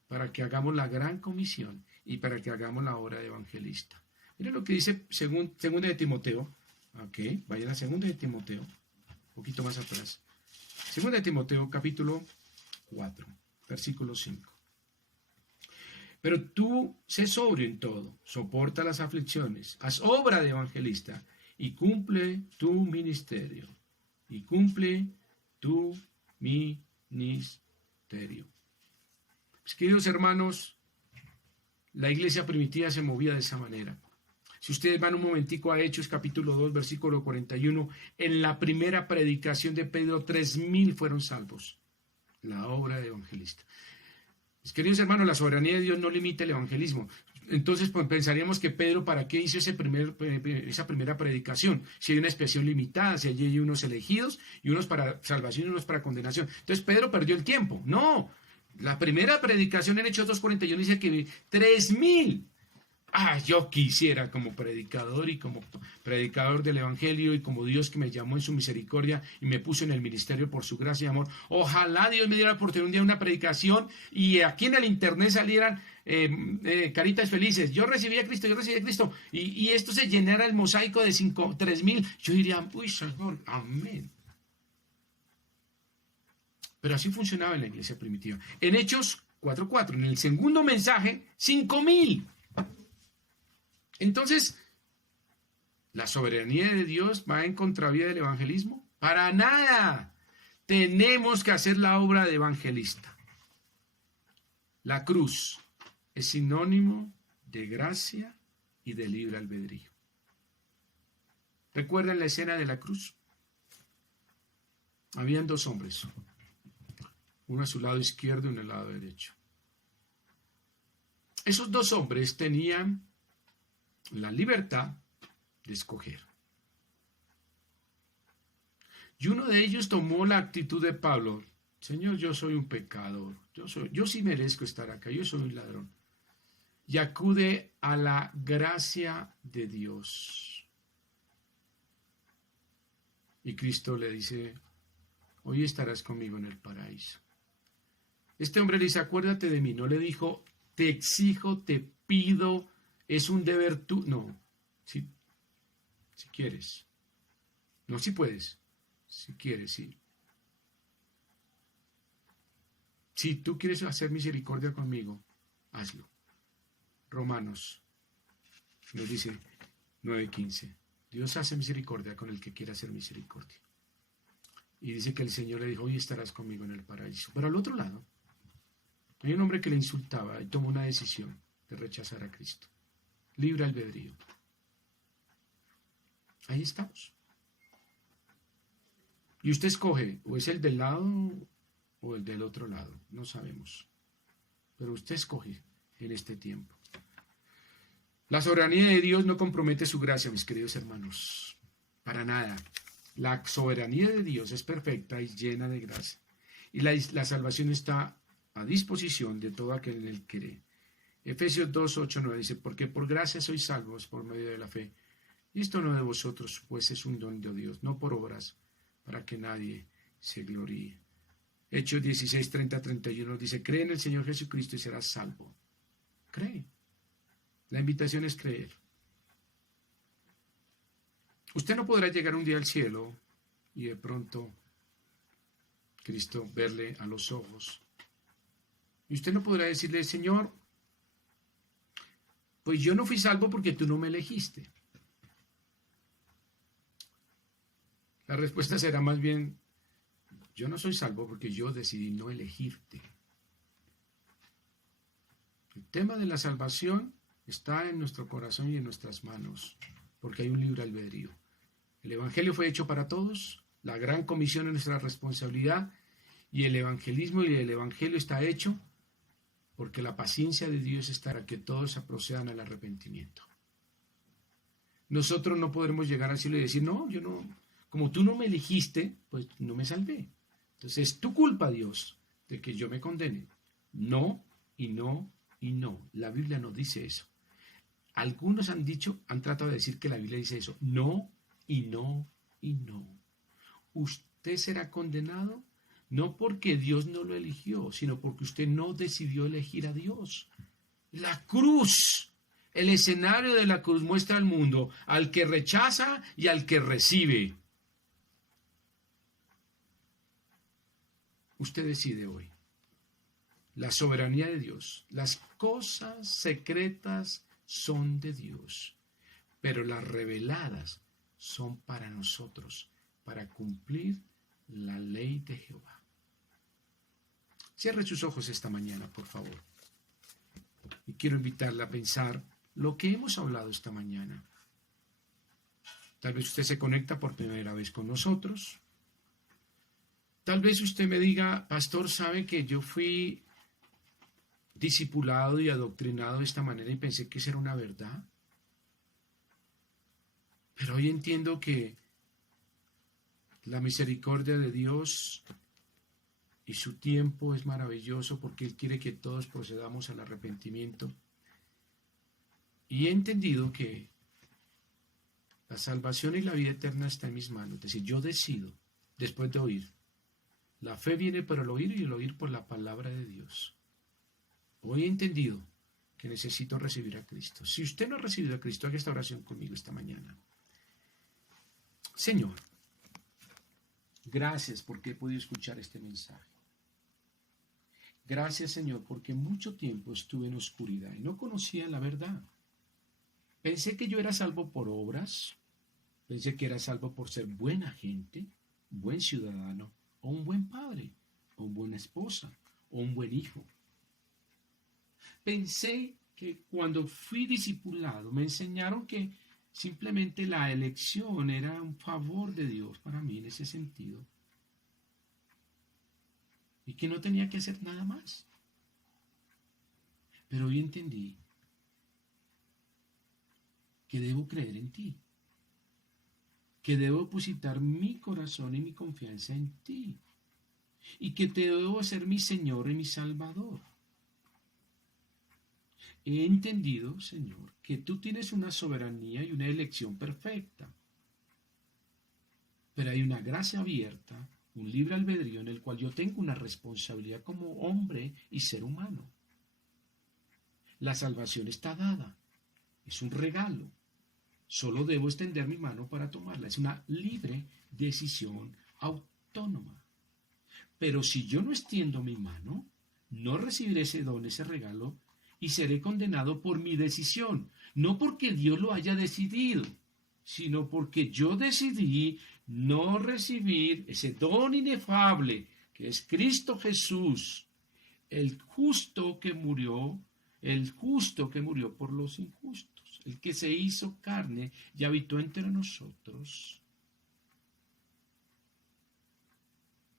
para que hagamos la gran comisión y para que hagamos la obra de evangelista. Miren lo que dice segunda de Timoteo. Ok, vayan a segunda de Timoteo, un poquito más atrás. Segunda de Timoteo, capítulo 4, versículo 5. Pero tú sé sobrio en todo, soporta las aflicciones, haz obra de evangelista y cumple tu ministerio. Y cumple tu ministerio. Pues, queridos hermanos, la iglesia primitiva se movía de esa manera. Si ustedes van un momentico a Hechos capítulo 2, versículo 41, en la primera predicación de Pedro, 3,000 fueron salvos. La obra de evangelista. Mis queridos hermanos, la soberanía de Dios no limita el evangelismo. Entonces, pues, pensaríamos que Pedro, ¿para qué hizo esa primera predicación? Si hay una expresión limitada, si hay unos elegidos y unos para salvación y unos para condenación. Entonces, Pedro perdió el tiempo. No, la primera predicación en Hechos 2:41 dice que 3,000. Yo quisiera como predicador y como predicador del evangelio y como Dios que me llamó en su misericordia y me puso en el ministerio por su gracia y amor. Ojalá Dios me diera la oportunidad un día de una predicación y aquí en el internet salieran caritas felices. Yo recibí a Cristo, y esto se llenara el mosaico de 3,000. Yo diría, uy, Señor, amén. Pero así funcionaba en la iglesia primitiva. En Hechos 4:4, en el segundo mensaje, 5,000. Entonces, ¿la soberanía de Dios va en contravía del evangelismo? Para nada. Tenemos que hacer la obra de evangelista. La cruz es sinónimo de gracia y de libre albedrío. ¿Recuerdan la escena de la cruz? Habían dos hombres, uno a su lado izquierdo y uno al lado derecho. Esos dos hombres tenían la libertad de escoger. Y uno de ellos tomó la actitud de Pablo: Señor, yo soy un pecador, yo sí merezco estar acá, yo soy un ladrón. Y acude a la gracia de Dios. Y Cristo le dice: hoy estarás conmigo en el paraíso. Este hombre le dice: acuérdate de mí. No le dijo: te exijo, te pido, es un deber tú. No, si quieres. No, si puedes. Si quieres, sí. Si tú quieres hacer misericordia conmigo, hazlo. Romanos nos dice 9:15. Dios hace misericordia con el que quiera hacer misericordia. Y dice que el Señor le dijo: hoy estarás conmigo en el paraíso. Pero al otro lado, hay un hombre que le insultaba y tomó una decisión de rechazar a Cristo. Libre albedrío. Ahí estamos. Y usted escoge, o es el del lado o el del otro lado, no sabemos. Pero usted escoge en este tiempo. La soberanía de Dios no compromete su gracia, mis queridos hermanos, para nada. La soberanía de Dios es perfecta y llena de gracia. Y la salvación está a disposición de todo aquel en él cree. Efesios 2, 8, 9 dice, porque por gracia sois salvos por medio de la fe. Y esto no de vosotros, pues es un don de Dios, no por obras, para que nadie se gloríe. Hechos 16, 30, 31 dice, cree en el Señor Jesucristo y serás salvo. Cree. La invitación es creer. Usted no podrá llegar un día al cielo y de pronto Cristo verle a los ojos. Y usted no podrá decirle, Señor, pues yo no fui salvo porque tú no me elegiste. La respuesta será más bien, yo no soy salvo porque yo decidí no elegirte. El tema de la salvación está en nuestro corazón y en nuestras manos, porque hay un libre albedrío. El Evangelio fue hecho para todos, la gran comisión es nuestra responsabilidad, y el evangelismo y el Evangelio está hecho porque la paciencia de Dios está para que todos procedan al arrepentimiento. Nosotros no podremos llegar al cielo y decir, no, yo no, como tú no me elegiste, pues no me salvé. Entonces es tu culpa, Dios, de que yo me condene. No, y no, y no. La Biblia no dice eso. Algunos han tratado de decir que la Biblia dice eso. No, y no, y no. Usted será condenado no porque Dios no lo eligió, sino porque usted no decidió elegir a Dios. La cruz, el escenario de la cruz muestra al mundo al que rechaza y al que recibe. Usted decide hoy. La soberanía de Dios. Las cosas secretas son de Dios, pero las reveladas son para nosotros, para cumplir la ley de Jehová. Cierre sus ojos esta mañana, por favor. Y quiero invitarle a pensar lo que hemos hablado esta mañana. Tal vez usted se conecta por primera vez con nosotros. Tal vez usted me diga, pastor, ¿sabe que yo fui discipulado y adoctrinado de esta manera y pensé que esa era una verdad? Pero hoy entiendo que la misericordia de Dios y su tiempo es maravilloso porque Él quiere que todos procedamos al arrepentimiento. Y he entendido que la salvación y la vida eterna está en mis manos. Es decir, yo decido, después de oír. La fe viene por el oír y el oír por la palabra de Dios. Hoy he entendido que necesito recibir a Cristo. Si usted no ha recibido a Cristo, haga esta oración conmigo esta mañana. Señor, gracias porque he podido escuchar este mensaje. Gracias, Señor, porque mucho tiempo estuve en oscuridad y no conocía la verdad. Pensé que yo era salvo por obras, pensé que era salvo por ser buena gente, buen ciudadano, o un buen padre, o una buena esposa, o un buen hijo. Pensé que cuando fui discipulado me enseñaron que simplemente la elección era un favor de Dios para mí en ese sentido. Y que no tenía que hacer nada más. Pero hoy entendí que debo creer en ti. Que debo depositar mi corazón y mi confianza en ti. Y que te debo hacer mi Señor y mi Salvador. He entendido, Señor, que tú tienes una soberanía y una elección perfecta. Pero hay una gracia abierta, un libre albedrío en el cual yo tengo una responsabilidad como hombre y ser humano. La salvación está dada, es un regalo. Solo debo extender mi mano para tomarla. Es una libre decisión autónoma. Pero si yo no extiendo mi mano, no recibiré ese don, ese regalo, y seré condenado por mi decisión. No porque Dios lo haya decidido, sino porque yo decidí no recibir ese don inefable que es Cristo Jesús, el justo que murió por los injustos, el que se hizo carne y habitó entre nosotros.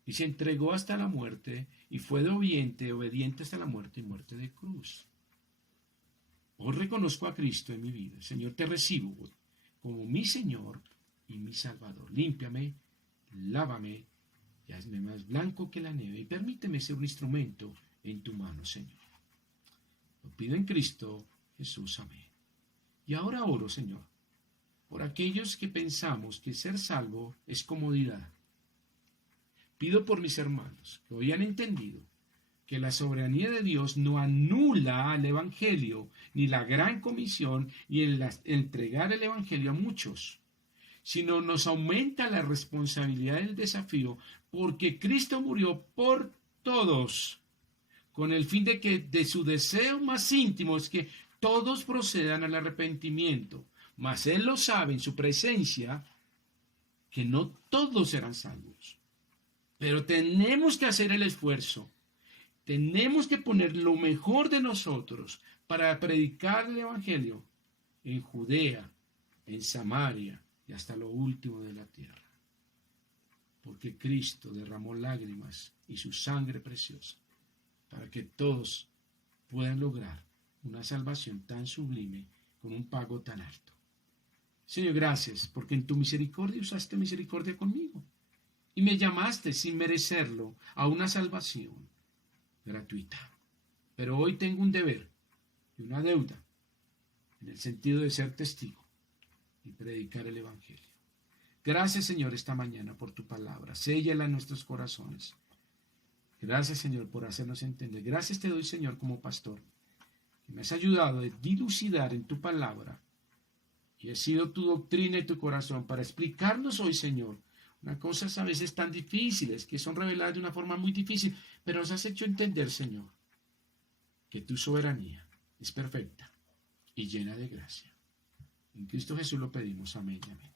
y se entregó hasta la muerte y fue de obediente hasta la muerte y muerte de cruz. Hoy reconozco a Cristo en mi vida. Señor, te recibo hoy como mi Señor y mi Salvador. Límpiame, lávame y hazme más blanco que la nieve y permíteme ser un instrumento en tu mano, Señor. Lo pido en Cristo Jesús, amén. Y ahora oro, Señor, por aquellos que pensamos que ser salvo es comodidad. Pido por mis hermanos que hoy han entendido que la soberanía de Dios no anula el Evangelio, ni la gran comisión y el entregar el Evangelio a muchos, sino nos aumenta la responsabilidad del desafío, porque Cristo murió por todos, con el fin de que de su deseo más íntimo es que todos procedan al arrepentimiento, mas Él lo sabe en su presencia, que no todos serán salvos. Pero tenemos que hacer el esfuerzo. Tenemos que poner lo mejor de nosotros para predicar el Evangelio en Judea, en Samaria y hasta lo último de la tierra. Porque Cristo derramó lágrimas y su sangre preciosa para que todos puedan lograr una salvación tan sublime con un pago tan alto. Señor, gracias porque en tu misericordia usaste misericordia conmigo y me llamaste sin merecerlo a una salvación gratuita. Pero hoy tengo un deber y una deuda en el sentido de ser testigo y predicar el Evangelio. Gracias, Señor, esta mañana por tu palabra. Séllala en nuestros corazones. Gracias, Señor, por hacernos entender. Gracias te doy, Señor, como pastor, que me has ayudado a dilucidar en tu palabra y ha sido tu doctrina y tu corazón para explicarnos hoy, Señor, unas cosas a veces tan difíciles, que son reveladas de una forma muy difícil, pero nos has hecho entender, Señor, que tu soberanía es perfecta y llena de gracia. En Cristo Jesús lo pedimos. Amén y amén.